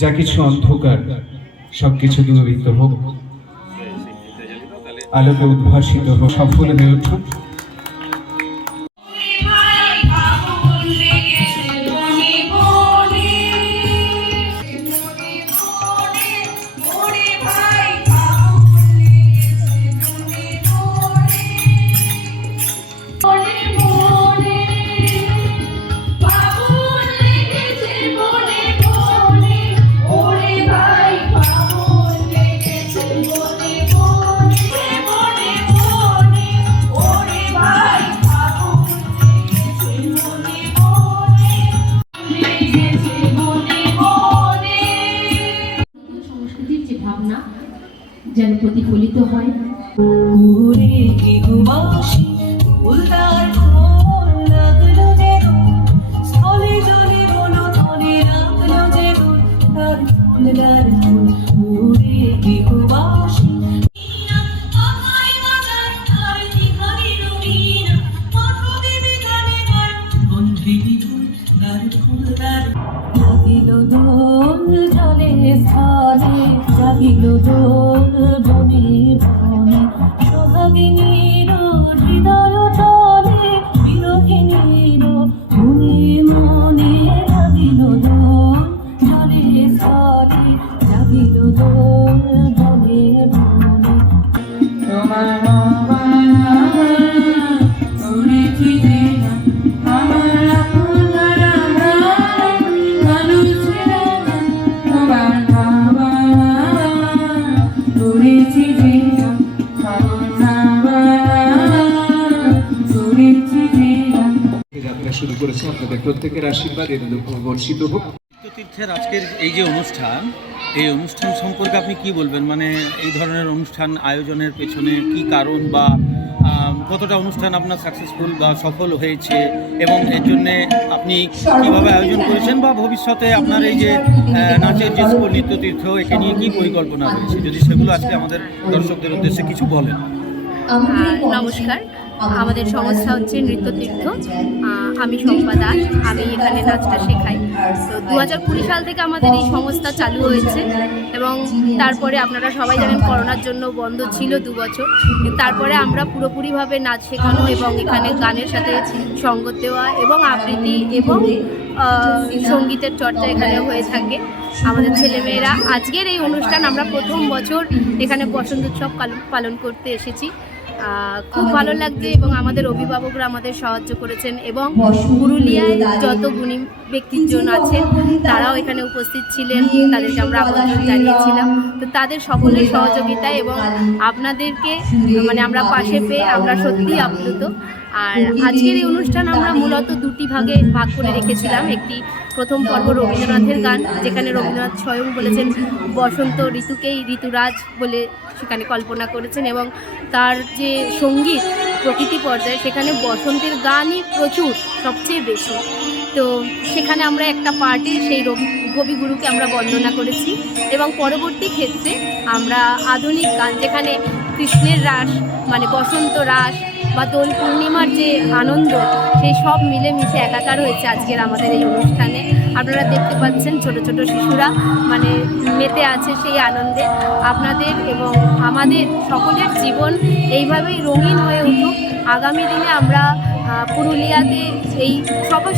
যা কিছু অন্ধকার সবকিছু দূরীভূত হোক, আলোকে উদ্ভাসিত হোক, সফল হয়ে উঠুক। যেন প্রতিফলিত হয়। জাগিল দোল বনে বনে, সোহাগিনীর হৃদয় তলে, বিরোহিনীর মনে মনে লাগিল দোল জলে স্থলে, জাগিল দোল বনে বনে। তোমার শুরু করেছে, আপনাদের প্রত্যেকের আশীর্বাদে বর্ষিত হোক। তীর্থের আজকের এই যে অনুষ্ঠান, এই অনুষ্ঠান সম্পর্কে আপনি কি বলবেন? মানে এই ধরনের অনুষ্ঠান আয়োজনের পেছনে কি কারণ, বা কতটা অনুষ্ঠান আপনার সাকসেসফুল বা সফল হয়েছে, এবং এর জন্যে আপনি কীভাবে আয়োজন করেছেন, বা ভবিষ্যতে আপনার এই যে নাচের যে স্কুল নিত্যতীর্থ, একে নিয়ে কী পরিকল্পনা রয়েছে, যদি সেগুলো আজকে আমাদের দর্শকদের উদ্দেশ্যে কিছু বলেন। নমস্কার, আমাদের সংস্থা হচ্ছে নৃত্যতীর্থ। আমি শম্পা দাস, আমি এখানে নাচটা শেখাই। তো 2020 সাল থেকে আমাদের এই সংস্থা চালু হয়েছে, এবং তারপরে আপনারা সবাই জানেন করোনার জন্য বন্ধ ছিল 2 বছর। তারপরে আমরা পুরোপুরিভাবে নাচ শেখানো এবং এখানে গানের সাথে সঙ্গত দেওয়া এবং আবৃত্তি এবং সঙ্গীতের চর্চা এখানে হয়ে থাকে। আমাদের ছেলেমেয়েরা আজকের এই অনুষ্ঠান আমরা প্রথম বছর এখানে বসন্ত উৎসব পালন করতে এসেছি। খুব ভালো লাগছে, এবং আমাদের অভিভাবকরা আমাদের সাহায্য করেছেন, এবং পুরুলিয়ায় যত গুণী ব্যক্তিজন আছেন তারাও এখানে উপস্থিত ছিলেন, তাদেরকে আমরা আমন্ত্রণ জানিয়েছিলাম। তো তাদের সকলের সহযোগিতায় এবং আপনাদেরকে মানে আমরা পাশে পেয়ে আমরা সত্যিই আপ্লুত। আর আজকের এই অনুষ্ঠান আমরা মূলত 2টি ভাগে ভাগ করে রেখেছিলাম। একটি প্রথম পর্ব রবীন্দ্রনাথের গান, যেখানে রবীন্দ্রনাথ স্বয়ং বলেছেন বসন্ত ঋতুকেই ঋতুরাজ বলে সেখানে কল্পনা করেছেন, এবং তার যে সঙ্গীত প্রকৃতি পর্যায়ে সেখানে বসন্তের গানই প্রচুর, সবচেয়ে বেশি। তো সেখানে আমরা একটা পার্টে সেই কবিগুরুকে আমরা বন্দনা করেছি, এবং পরবর্তী ক্ষেত্রে আমরা আধুনিক গান, যেখানে কৃষ্ণের রাস মানে বসন্ত রাস বা দোল পূর্ণিমার যে আনন্দ, সেই সব মিলেমিশে একাকার হয়েছে আজকের আমাদের এই অনুষ্ঠানে। আপনারা দেখতে পাচ্ছেন ছোট ছোট শিশুরা মানে মেতে আছে সেই আনন্দে। আপনাদের এবং আমাদের সকলের জীবন এইভাবেই রঙিন হয়ে উঠুক। আগামী দিনে আমরা পুরুলিয়াতে এই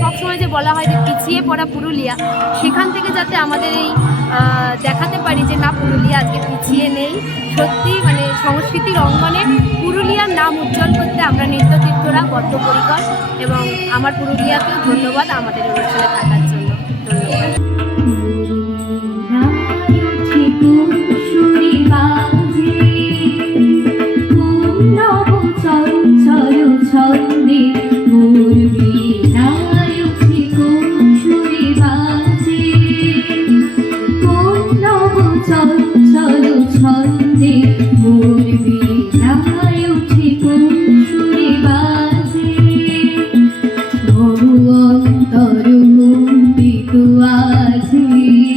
সবসময় যে বলা হয় যে পিছিয়ে পড়া পুরুলিয়া, সেখান থেকে যাতে আমাদের এই দেখাতে পারি যে না, পুরুলিয়া আজকে পিছিয়ে নেই। সত্যি মানে সংস্কৃতির অঙ্গনে পুরুলিয়ার নাম উজ্জ্বল করতে আমরা নৃত্যতীর্থরা বদ্ধপরিকর, এবং আমার পুরুলিয়াকেও ধন্যবাদ আমাদের অনুষ্ঠানে থাকার জন্য। ধন্যবাদ। অন্তর মুন্দিত আছে।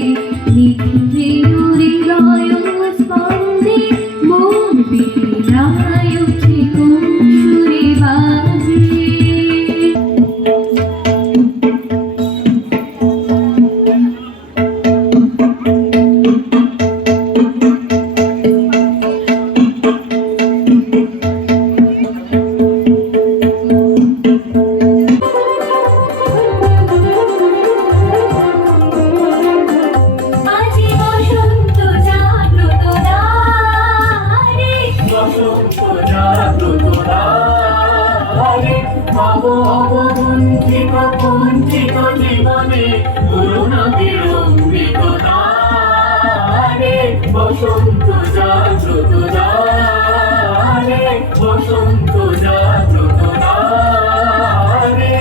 অবগুণ্ঠিত কুণ্ঠিত জীবনে করুণা বিলম্বিত দ্বারে বসন্ত জাগ্রত দ্বারে বসন্ত জাগ্রত দ্বারে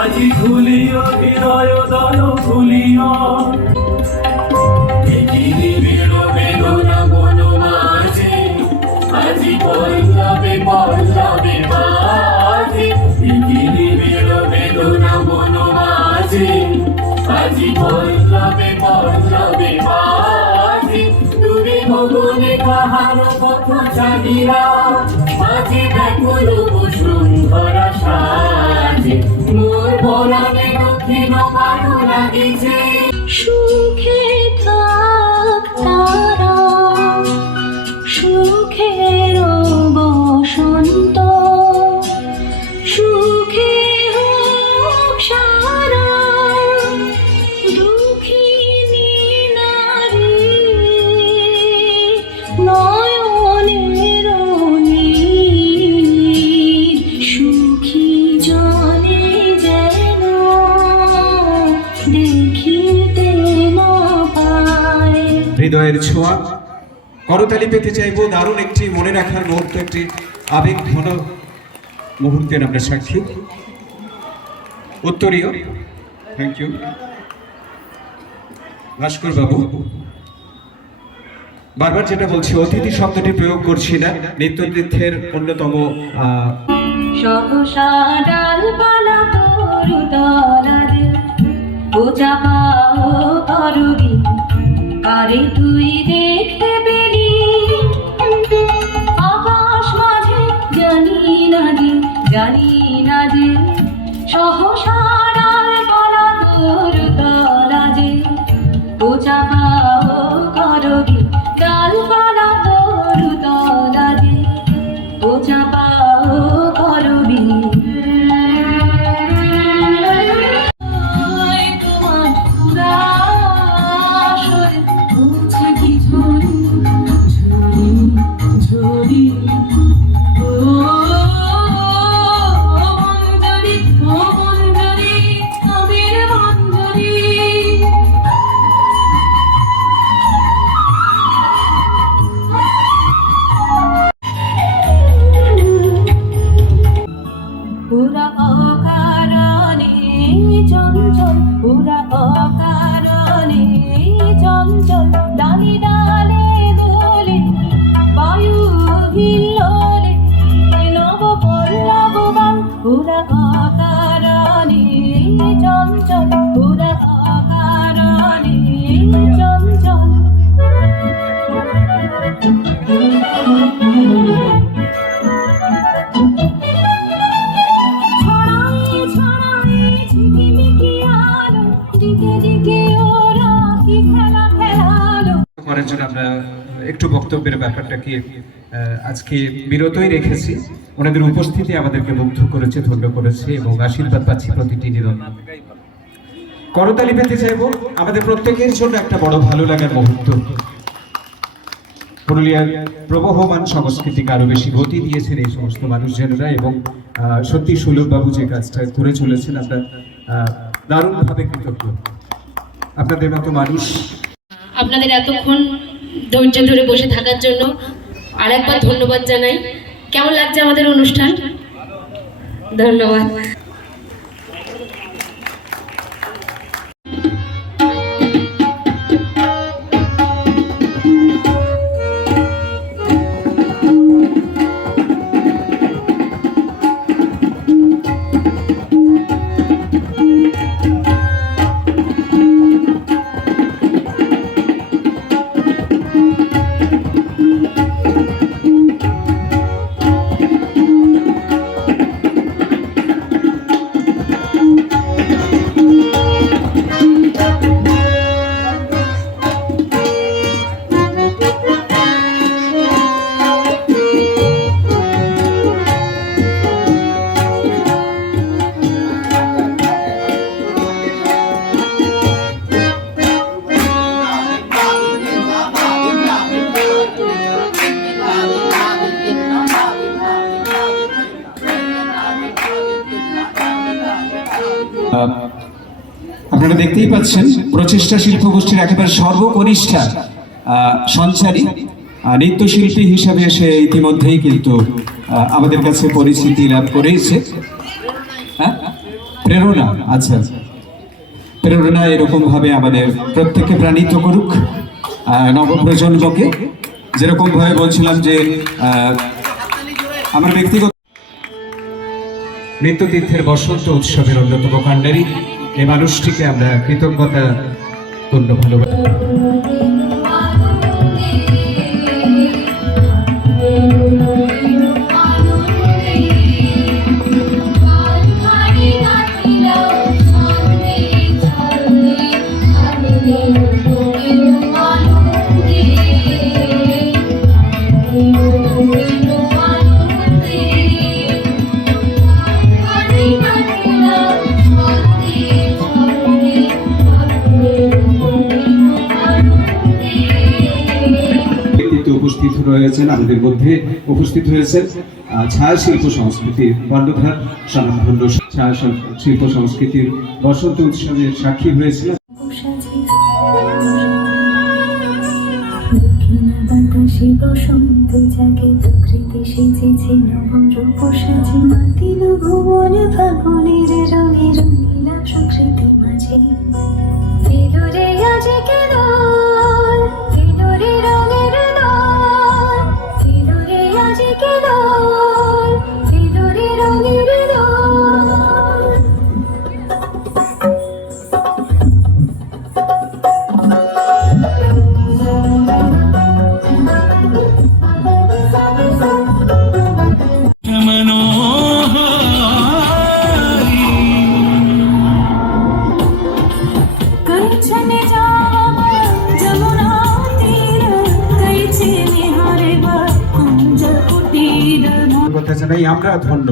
আজি খুলিও হৃদয় দল খুলিও বেদনা বন মাঝে আজি পল্লবে পল্লবে বাজে বেদনা বন মাঝে আজি পল্লবে পল্লবে বাজে দূরে ভবনে কাহার পথ চাহিয়া মাঝে ব্যাকুল বসুন্ধরা সাজে মোর পরাণে দক্ষিণ ভালো লাগিছে সুখে থাক তারা সুখের বসন্ত সুখে হোক সারা দুঃখিনী নারী নয়নের নীর সুখী জনে যেন দেখিতে না পায়। হৃদয়ের ছোঁয়া করতালি পেতে চাইবো। দারুণ একটি মনে রাখার মুহূর্ত, একটি আবেগ ঘন মুহূর্তের আমরা সাক্ষী। উত্তরীয়, থ্যাংক ইউ ভাস্কর বাবু। বারবার যেটা বলছি, অতিথি শব্দটি প্রয়োগ করছি না। নৃত্যনৃত্যের অন্যতম সহসা ডালপালা তরু তলারে পূজা পাও করবি আরে তুই দেখতে পেলি আকাশ মাঝে জানি না যে সহসা ডালপালা তরু তলারে পূজা পাও করবি ডালপালা তরু তলারে পূজা পাও করবি। তোমার উদাসরে পৌঁছে কি ঝরি ঝরি ঝরি ও মঞ্জরি আমের মঞ্জরি পুরা অকারণে চঞ্চল পুরা অকারণে চঞ্চল ডালে ডালে দোলে বায়ু হিল্লোলে নব পল্লব বাং পুরা অকারণে চঞ্চল পুরা অকারণে চঞ্চল করার জন্য আমরা একটু বক্তব্যের ব্যাপারটাকে আজকে বিরতই রেখেছি। ওনাদের উপস্থিতি আমাদেরকে মুগ্ধ করেছে, ধন্য করেছে এবং আশীর্বাদ পাচ্ছি প্রতিটি নিরন্তর। করতালি পেতে চাইবো। আমাদের প্রত্যেকের জন্য একটা বড় ভালো লাগার মুহূর্ত। পুরুলিয়ার প্রবহমান সংস্কৃতিকে আরো বেশি গতি দিয়েছেন এই সমস্ত মানুষজনেরা এবং সত্যি সুলভবাবু যে কাজটা করে চলেছেন, আমরা দারুণভাবে কৃতজ্ঞ। আপনাদের মতো মানুষ, আপনাদের এতক্ষণ ধৈর্য ধরে বসে থাকার জন্য আরেকবার ধন্যবাদ জানাই। কেমন লাগছে আমাদের অনুষ্ঠান? ধন্যবাদ। আপনারা দেখতেই পাচ্ছেন প্রচেষ্টা শিল্পগোষ্ঠীর একেবারে সর্বকনিষ্ঠা সঞ্চারী নৃত্যশিল্পী হিসাবে সে ইতিমধ্যেই কিন্তু আমাদের কাছে পরিচিতি লাভ করেছে। হ্যাঁ, প্রেরণা, আচ্ছা, প্রেরণা এরকম ভাবে আমাদের প্রত্যেককে প্রাণিত করুক, নবপ্রজন্মকে। যেরকম ভাবে বলছিলাম যে আমার ব্যক্তিগত নৃত্যতীর্থের বসন্ত উৎসবের অন্যতম কাণ্ডারি এই মানুষটিকে আমরা কৃতজ্ঞতা পূর্ণ ভালোবাসি। উপস্থিত রয়েছেন আমাদের মধ্যে, উপস্থিত হয়েছেন ছায়া শিল্প সংস্কৃতির কর্ণধার স্বনামধন্য ছায়া শিল্প সংস্কৃতির বসন্ত উৎসবের সাক্ষী হয়েছিলেন। বাতাসে বসন্ত জাগে প্রকৃতি সেজেছে নবরূপ সাজে মাতিল ভুবন ফাগুনের রঙে রঙিলা প্রকৃতি মাঝে এলো রে আজকে দোল, এলো রে রঙের দোল, এলো রে আজকে দোল, এলো রে রঙের দোল। কথা জানাই আমরা ধন্য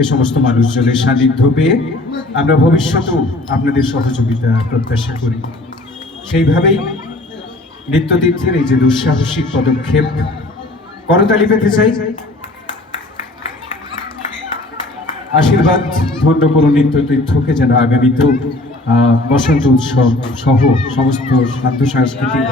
এই সমস্ত মানুষজনের সান্নিধ্য পেয়ে আমরা ভবিষ্যতেও আপনাদের সহযোগিতা প্রত্যাশা করি। সেইভাবেই নৃত্যতীর্থের এই যে দুঃসাহসিক পদক্ষেপ, করতালি পেতে চাই। আশীর্বাদ ধন্য করুন নৃত্যতীর্থকে, যেন আগামীতেও বসন্ত উৎসব সহ সমস্ত সাধ্য সাংস্কৃতিক